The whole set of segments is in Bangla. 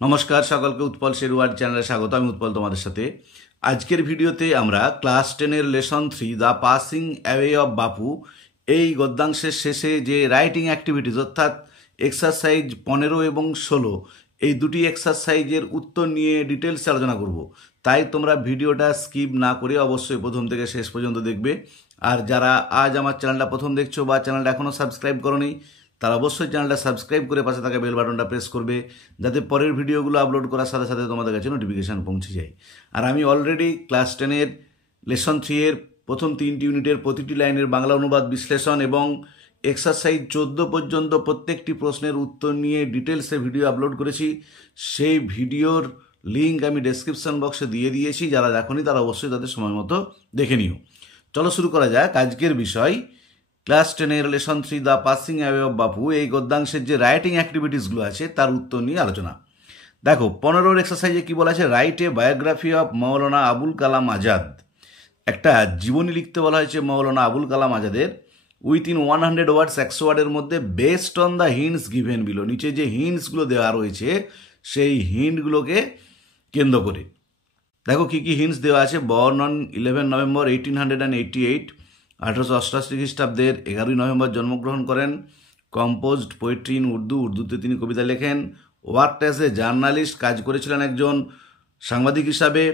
নমস্কার সকলকে উৎপল শেরওয়ার চ্যানেলে স্বাগত। আমি উৎপল তোমাদের সাথে। আজকের ভিডিওতে আমরা ক্লাস 10-এর lesson 3 the passing away of Bapu এই গদ্যাংশের শেষে যে রাইটিং অ্যাক্টিভিটিস অর্থাৎ এক্সারসাইজ 15 এবং 16 এই দুটি এক্সারসাইজের উত্তর নিয়ে ডিটেলস আলোচনা করব। তাই তোমরা ভিডিওটা স্কিপ না করে অবশ্যই প্রথম থেকে শেষ পর্যন্ত দেখবে। আর যারা আজ আমার চ্যানেলটা প্রথম দেখছো বা চ্যানেলটা এখনও সাবস্ক্রাইব করোনি তারা অবশ্যই চ্যানেলটা সাবস্ক্রাইব করে পাশে থাকা বেল বাটনটা প্রেস করবে, যাতে পরের ভিডিওগুলো আপলোড করার সাথে সাথে তোমাদের কাছে নোটিফিকেশান পৌঁছে যায়। আর আমি অলরেডি ক্লাস 10-এর লেসন 3-এর প্রথম 3টি ইউনিটের প্রতিটি লাইনের বাংলা অনুবাদ বিশ্লেষণ এবং এক্সারসাইজ 14 পর্যন্ত প্রত্যেকটি প্রশ্নের উত্তর নিয়ে ডিটেলসে ভিডিও আপলোড করেছি। সেই ভিডিওর লিঙ্ক আমি ডেসক্রিপশন বক্সে দিয়ে দিয়েছি, যারা দেখোনি তারা অবশ্যই তাদের সময় মতো দেখে নিও। চলো শুরু করা যাক আজকের বিষয়। ক্লাস 10-এর lesson 3 the passing away of Bapu এই গদ্যাংশের যে রাইটিং অ্যাক্টিভিটিসগুলো আছে তার উত্তর নিয়ে আলোচনা। দেখো 15 এক্সারসাইজে কি বলা আছে, write a biography of Maulana Abul Kalam Azad. একটা জীবনী লিখতে বলা হয়েছে মৌলানা আবুল কালাম আজাদের উইথিন 100 ওয়ার্ডস, 100 ওয়ার্ডের মধ্যে, based on the hints given below. নিচে যে হিন্টসগুলো দেওয়া রয়েছে সেই হিন্টগুলোকে কেন্দ্র করে দেখো কি কি হিন্টস দেওয়া আছে। বর্ন অন 11 নভেম্বর 1888, 1888 খ্রিস্টাব্দের 11 নভেম্বর জন্মগ্রহণ করেন। কম্পোজড পোয়েট্রি ইন উর্দু, উর্দুতে তিনি কবিতা লেখেন। ওয়ার্কড অ্যাজ এ জার্নালিস্ট, কাজ করেছিলেন একজন সাংবাদিক হিসাবে।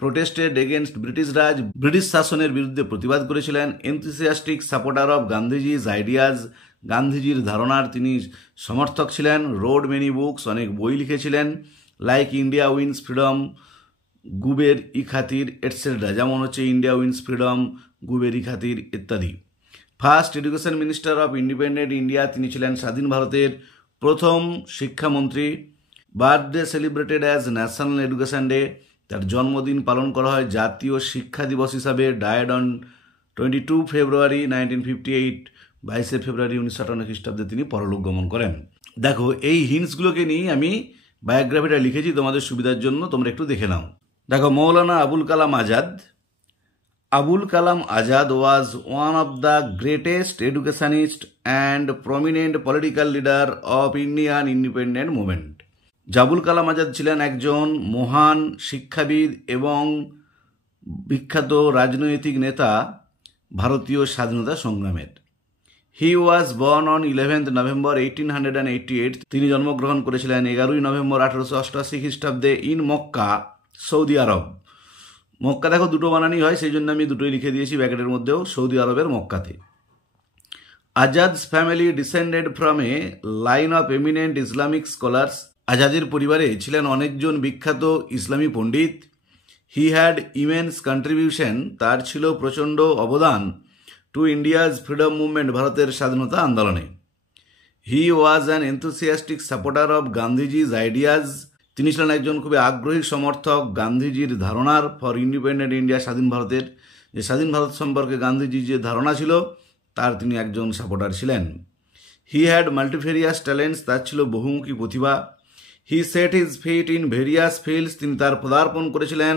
প্রোটেস্টেড এগেনস্ট ব্রিটিশ রাজ, ব্রিটিশ শাসনের বিরুদ্ধে প্রতিবাদ করেছিলেন। Enthusiastic supporter of Gandhiji's ideas, গান্ধীজির ধারণার তিনি সমর্থক ছিলেন। রোড মেনি বুকস, অনেক বই লিখেছিলেন। Like India wins freedom, Ghubar e Khatir etcetera, যেমন হচ্ছে India wins freedom, Ghubar e খাতির ইত্যাদি। First education minister of independent India, তিনি ছিলেন স্বাধীন ভারতের প্রথম শিক্ষামন্ত্রী। Birthday celebrated as national education day, তার জন্মদিন পালন করা হয় জাতীয় শিক্ষা দিবস হিসাবে। ডায়েড অন 22 ফেব্রুয়ারি 1958, 22 ফেব্রুয়ারি 1958 খ্রিস্টাব্দে তিনি পরলোক গমন করেন। দেখো এই হিন্টসগুলোকে নিয়ে আমি বায়োগ্রাফিটা লিখেছি তোমাদের সুবিধার জন্য, তোমরা একটু দেখে নাও। দেখো Maulana Abul Kalam Azad. Abul Kalam Azad was one of the greatest educationist and prominent political leader of Indian independent movement. Abul Kalam Azad ছিলেন একজন মহান শিক্ষাবিদ এবং বিখ্যাত রাজনৈতিক নেতা ভারতীয় স্বাধীনতা সংগ্রামের। হি ওয়াজ বর্ন অন 11 নভেম্বর 1888, তিনি জন্মগ্রহণ করেছিলেন 11 নভেম্বর 1888 খ্রিস্টাব্দে ইন মক্কা, সৌদি আরব। মক্কা দেখো দুটো বানানি হয়, সেই জন্য আমি দুটোই লিখে দিয়েছি ব্র্যাকেটের মধ্যেও, সৌদি আরবের মক্কাতে। Azad's family descended from a line of eminent Islamic scholars, আজাদের পরিবারে ছিলেন অনেকজন বিখ্যাত ইসলামী পণ্ডিত। হি হ্যাড ইমেন্স কন্ট্রিবিউশন, তার ছিল প্রচণ্ড অবদান, টু ইন্ডিয়াজ ফ্রিডম মুভমেন্ট, ভারতের স্বাধীনতা আন্দোলনে। He was an enthusiastic supporter of Gandhiji's ideas, তিনি ছিলেন একজন খুবই আগ্রহী সমর্থক গান্ধীজির ধারণার। ফর ইন্ডিপেন্ডেন্ট ইন্ডিয়া, স্বাধীন ভারতের যে স্বাধীন ভারত সম্পর্কে গান্ধীজির যে ধারণা ছিল তার তিনি একজন সাপোর্টার ছিলেন। হি হ্যাড মাল্টিফেরিয়াস ট্যালেন্টস, তার ছিল বহুমুখী প্রতিভা। He set his feet in various fields, তিনি তার পদার্পণ করেছিলেন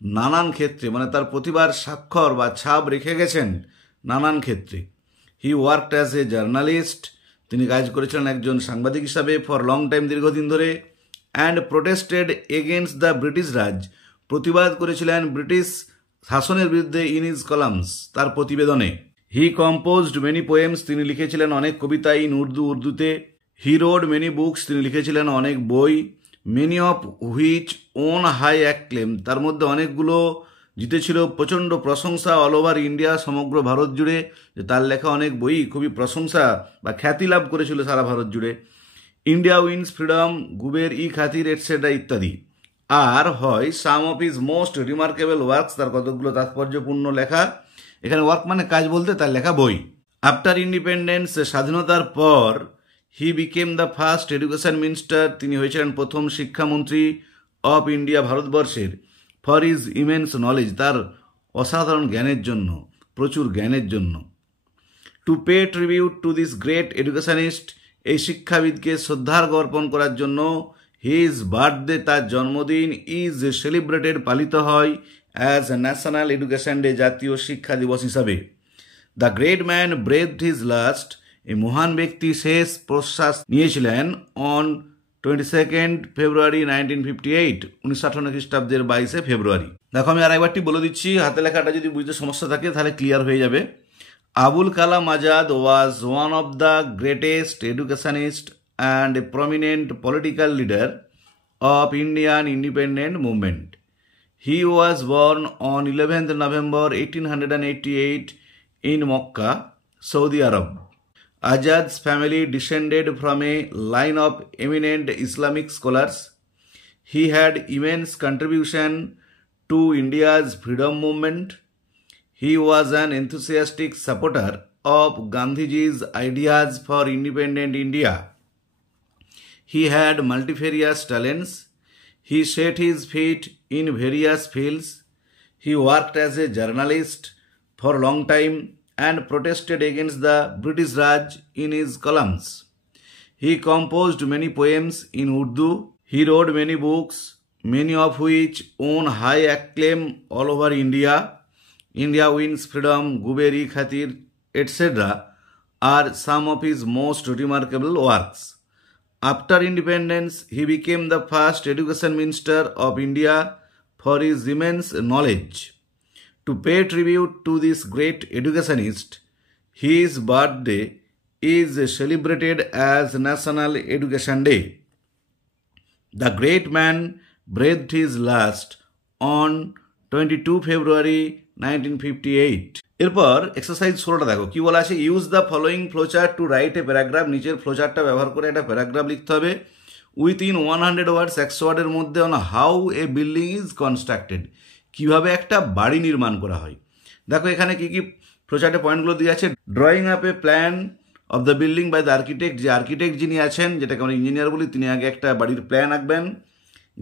নানান ক্ষেত্রে, মানে তার প্রতিভার স্বাক্ষর বা ছাপ রেখে গেছেন নানান ক্ষেত্রে। হি ওয়ার্কড অ্যাজ এ জার্নালিস্ট, তিনি কাজ করেছিলেন একজন সাংবাদিক হিসাবে ফর লং টাইম, দীর্ঘদিন ধরে। And protested against the British Raj, প্রতিবাদ করেছিলেন ব্রিটিশ শাসনের বিরুদ্ধে ইন হিজ কলামস, তার প্রতিবেদনে। হি কম্পোজড মেনি পোয়েমস, তিনি লিখেছিলেন অনেক কবিতা ইন উর্দু, উর্দুতে। হি রোড মেনি বুকস, তিনি লিখেছিলেন অনেক বই। Many of which won high acclaim, তার মধ্যে অনেকগুলো জিতেছিল প্রচণ্ড প্রশংসা অল ওভার ইন্ডিয়া, সমগ্র ভারত জুড়ে, যে তার লেখা অনেক বই খুবই প্রশংসা বা খ্যাতি লাভ করেছিল সারা ভারত জুড়ে। India wins freedom, Ghubar e Khatir etcetera ইত্যাদি। আর হয় some of his most remarkable works, তার কতগুলো তাৎপর্যপূর্ণ লেখা। এখানে ওয়ার্ক মানে কাজ বলতে তার লেখা বই। আফটার ইন্ডিপেন্ডেন্স, স্বাধীনতার পর, he became the first education minister, তিনি হয়েছিলেন প্রথম শিক্ষামন্ত্রী অফ ইন্ডিয়া, ভারতবর্ষের। ফর ইজ ইমেন্স নলেজ, তার অসাধারণ জ্ঞানের জন্য, প্রচুর জ্ঞানের জন্য। To pay tribute to this great educationist, এই শিক্ষাবিদকে শ্রদ্ধার্ঘ অর্পণ করার জন্য। হিজ বার্থডে, তার জন্মদিন, ইজ সেলিব্রেটেড, পালিত হয়, অ্যাজ ন্যাশনাল এডুকেশন ডে, জাতীয় শিক্ষা দিবস হিসাবে। The great man breathed his last, এই মহান ব্যক্তি শেষ প্রশ্বাস নিয়েছিলেন অন 22 ফেব্রুয়ারি 1958, 1958 খ্রিস্টাব্দের 22 ফেব্রুয়ারি। দেখো আমি আরেকবারটি বলে দিচ্ছি, হাতে লেখাটা যদি বুঝতে সমস্যা থাকে তাহলে ক্লিয়ার হয়ে যাবে। Abul Kalam Azad was one of the greatest educationist and a prominent political leader of Indian independent movement. He was born on 11th November 1888 in Mecca, Saudi Arab. Azad's family descended from a line of eminent Islamic scholars. He had immense contribution to India's freedom movement. He was an enthusiastic supporter of Gandhiji's ideas for independent India. He had multifarious talents. He set his feet in various fields. He worked as a journalist for a long time and protested against the British Raj in his columns. He composed many poems in Urdu. He wrote many books, many of which won high acclaim all over India. India Wins Freedom, Guberi Khatir, etc. are some of his most remarkable works. After independence, he became the first education minister of India for his immense knowledge. To pay tribute to this great educationist, his birthday is celebrated as National Education Day. The great man breathed his last on 22 February 1958. এরপর এক্সারসাইজ 16টা দেখো কি বলা আছে, use the following flowchart to write a paragraph. নিচের ফ্লোচার্টটা ব্যবহার করে একটা প্যারাগ্রাফ লিখতে হবে উইথিন 100 ওয়ার্ডস, 100 ওয়ার্ডের মধ্যে, on how A building is constructed, কিভাবে একটা বাড়ি নির্মাণ করা হয়। দেখো এখানে কি কি ফ্লোচার্টে পয়েন্টগুলো দিয়ে আছে। Drawing up a plan of the building by the architect, যে আর্কিটেক্ট যিনি আছেন, যেটাকে আমরা ইঞ্জিনিয়ার বলি, তিনি আগে একটা বাড়ির প্ল্যান আঁকবেন।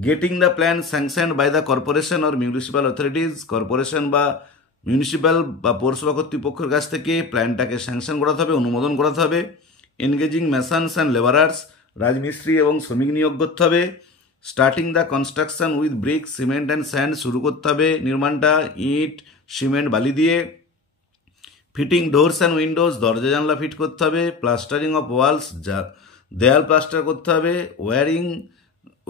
Getting the plan sanctioned by the corporation or municipal authorities, corporation বা মিউনিসিপ্যাল বা পৌরসভা কর্তৃপক্ষের কাছ থেকে প্ল্যানটাকে স্যাংশন করাতে হবে, অনুমোদন করাতে হবে। এনগেজিং মেসন্স অ্যান্ড লেবারার্স, রাজমিস্ত্রি এবং শ্রমিক নিয়োগ করতে হবে। Starting the construction with brick, cement and sand, শুরু করতে হবে নির্মাণটা ইট, সিমেন্ট, বালি দিয়ে। ফিটিং ডোরস অ্যান্ড উইন্ডোজ, দরজা জানলা ফিট করতে হবে। প্লাস্টারিং অফ ওয়ালস, দেয়াল প্লাস্টার করতে হবে।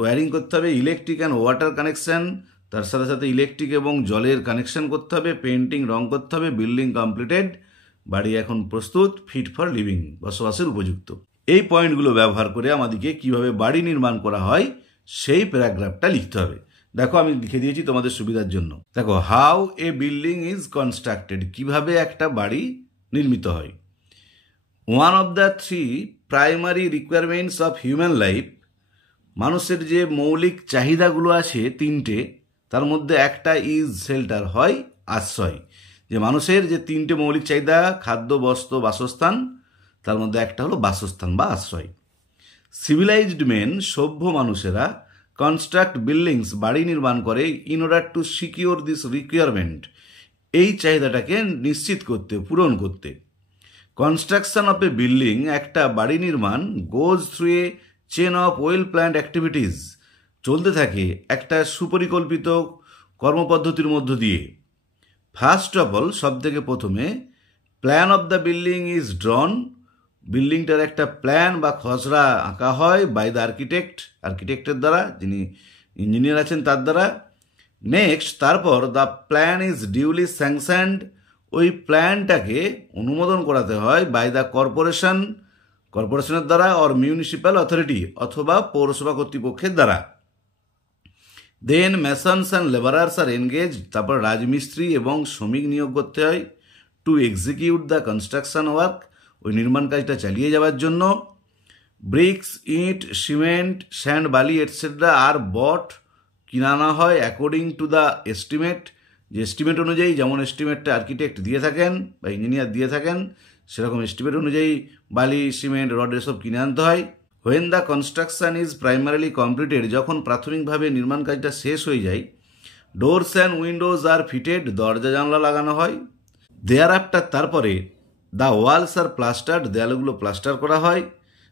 ওয়ারিং করতে হবে। ইলেকট্রিক অ্যান্ড ওয়াটার কানেকশন, তার সাথে সাথে ইলেকট্রিক এবং জলের কানেকশন করতে হবে। পেন্টিং, রং করতে হবে। বিল্ডিং কমপ্লিটেড, বাড়ি এখন প্রস্তুত, ফিট ফর লিভিং, বসবাসের উপযুক্ত। এই পয়েন্টগুলো ব্যবহার করে আমাদেরকে কিভাবে বাড়ি নির্মাণ করা হয় সেই প্যারাগ্রাফটা লিখতে হবে। দেখো আমি লিখে দিয়েছি তোমাদের সুবিধার জন্য। দেখো, how A building is constructed, কিভাবে একটা বাড়ি নির্মিত হয়। One of the 3 primary requirements of human life, মানুষের যে মৌলিক চাহিদাগুলো আছে 3টে, তার মধ্যে একটা ইজ শেল্টার, হয় আশ্রয়। যে মানুষের যে 3টে মৌলিক চাহিদা, খাদ্য, বস্ত্র, বাসস্থান, তার মধ্যে একটা হলো বাসস্থান বা আশ্রয়। সিভিলাইজড মেন, সভ্য মানুষেরা, কনস্ট্রাক্ট বিল্ডিংস, বাড়ি নির্মাণ করে, in order to secure this requirement, এই চাহিদাটাকে নিশ্চিত করতে, পূরণ করতে। কনস্ট্রাকশন অফ এ বিল্ডিং, একটা বাড়ি নির্মাণ, goes through a chain of well planned activities, চলতে থাকে একটা সুপরিকল্পিত কর্মপদ্ধতির মধ্য দিয়ে। ফার্স্ট অফ অল, সব থেকে প্রথমে, plan of the building is drawn, বিল্ডিংটার একটা প্ল্যান বা খসড়া আঁকা হয় বাই দ্য আর্কিটেক্টের দ্বারা, যিনি ইঞ্জিনিয়ার আছেন তার দ্বারা। নেক্সট, তারপর the plan is duly sanctioned, ওই প্ল্যানটাকে অনুমোদন করাতে হয় বাই দ্য কর্পোরেশনের দ্বারা, অর মিউনিসিপ্যাল অথরিটি, অথবা পৌরসভা কর্তৃপক্ষের দ্বারা। দেন মেসন্স অ্যান্ড লেবারার্স আর এনগেজ, তারপর রাজমিস্ত্রি এবং শ্রমিক নিয়োগ করতে হয় two execute the construction work, ওই নির্মাণ কাজটা চালিয়ে যাওয়ার জন্য। ব্রিক্স, ইট, সিমেন্ট, স্যান্ড, বালি এটসেট্রা আর বট, কিনে আনা হয় অ্যাকর্ডিং টু দ্য এস্টিমেট, যে এস্টিমেট অনুযায়ী, যেমন এস্টিমেটটা আর্কিটেক্ট দিয়ে থাকেন বা ইঞ্জিনিয়ার দিয়ে থাকেন, সেরকম এস্টিমেট অনুযায়ী বালি, সিমেন্ট, রড এসব কিনে আনতে হয়। When the construction is primarily completed, যখন প্রাথমিকভাবে নির্মাণ কাজটা শেষ হয়ে যায়। Doors and windows are fitted, দরজা জানলা লাগানো হয়। দেয়ার আফটার, তারপরে দ্য ওয়ালস আর প্লাস্টার্ড, দেয়ালগুলো প্লাস্টার করা হয়।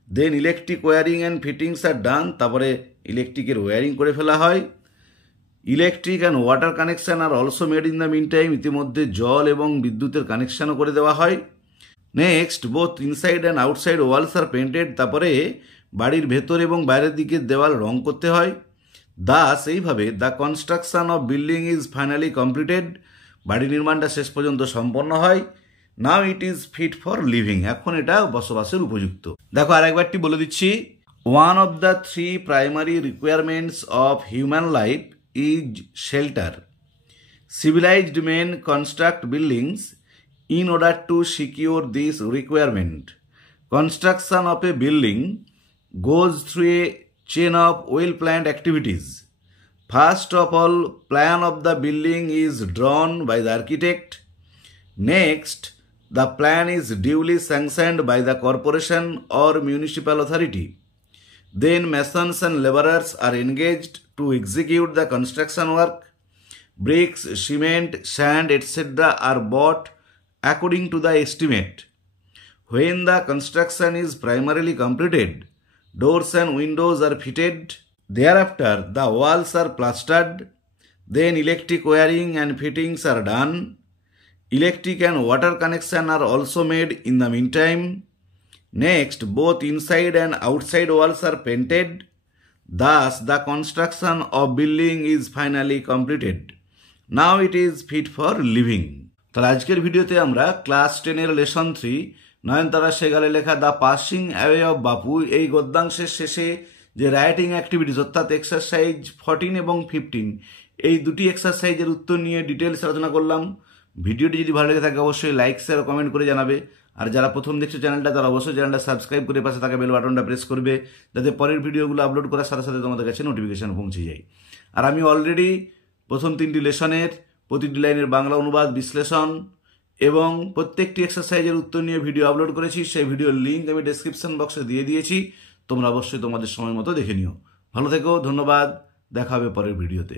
Then electric wiring and fittings are done, তারপরে ইলেকট্রিকের ওয়ারিং করে ফেলা হয়। Electric and water connection are also made in the meantime, ইতিমধ্যে জল এবং বিদ্যুতের কানেকশনও করে দেওয়া হয়। Next, both inside and outside walls are painted, তারপরে বাড়ির ভেতর এবং বাইরের দিকের দেওয়াল রং করতে হয়। দাস এইভাবে the construction of building is finally completed, বাড়ি নির্মাণটা শেষ পর্যন্ত সম্পন্ন হয়। Now it is fit for living, এখন এটা বসবাসের উপযুক্ত। দেখো আরেকবারটি বলে দিচ্ছি। One of the three primary requirements of human life is shelter. Civilized men construct buildings in order to secure this requirement. Construction of a building goes through a chain of well-planned activities. First of all, plan of the building is drawn by the architect. Next, the plan is duly sanctioned by the corporation or municipal authority. Then masons and laborers are engaged to execute the construction work. Bricks, cement, sand, etc. are bought according to the estimate. When the construction is primarily completed, doors and windows are fitted. Thereafter, the walls are plastered. Then electric wiring and fittings are done. Electric and water connection are also made in the meantime. Next, both inside and outside walls are painted. Thus, the construction of building is finally completed. Now it is fit for living. তাহলে আজকের ভিডিওতে আমরা ক্লাস 10-এর লেসন 3 নয়নতারা সেগালের লেখা the passing away of Bapu এই গদ্যাংশের শেষে যে রাইটিং অ্যাক্টিভিটিস অর্থাৎ এক্সারসাইজ 14 এবং 15 এই দুটি এক্সারসাইজের উত্তর নিয়ে ডিটেলস আলোচনা করলাম। ভিডিওটি যদি ভালো লেগে থাকে অবশ্যই লাইক শেয়ার কমেন্ট করে জানাবে। আর যারা প্রথম দেখছো চ্যানেলটা তারা অবশ্যই চ্যানেলটা সাবস্ক্রাইব করে পাশে থাকা বেল বাটনটা প্রেস করবে, যাতে পরের ভিডিওগুলো আপলোড করার সাথে সাথে তোমাদের কাছে নোটিফিকেশন পৌঁছে যায়। আর আমি অলরেডি প্রথম 3টি লেসনের প্রতিটি লাইনের বাংলা অনুবাদ, বিশ্লেষণ এবং প্রত্যেকটি এক্সারসাইজের উত্তর নিয়ে ভিডিও আপলোড করেছি। সেই ভিডিওর লিঙ্ক আমি ডেসক্রিপশন বক্সে দিয়ে দিয়েছি, তোমরা অবশ্যই তোমাদের সময় মতো দেখে নিও। ভালো থেকো, ধন্যবাদ, দেখা হবে পরের ভিডিওতে।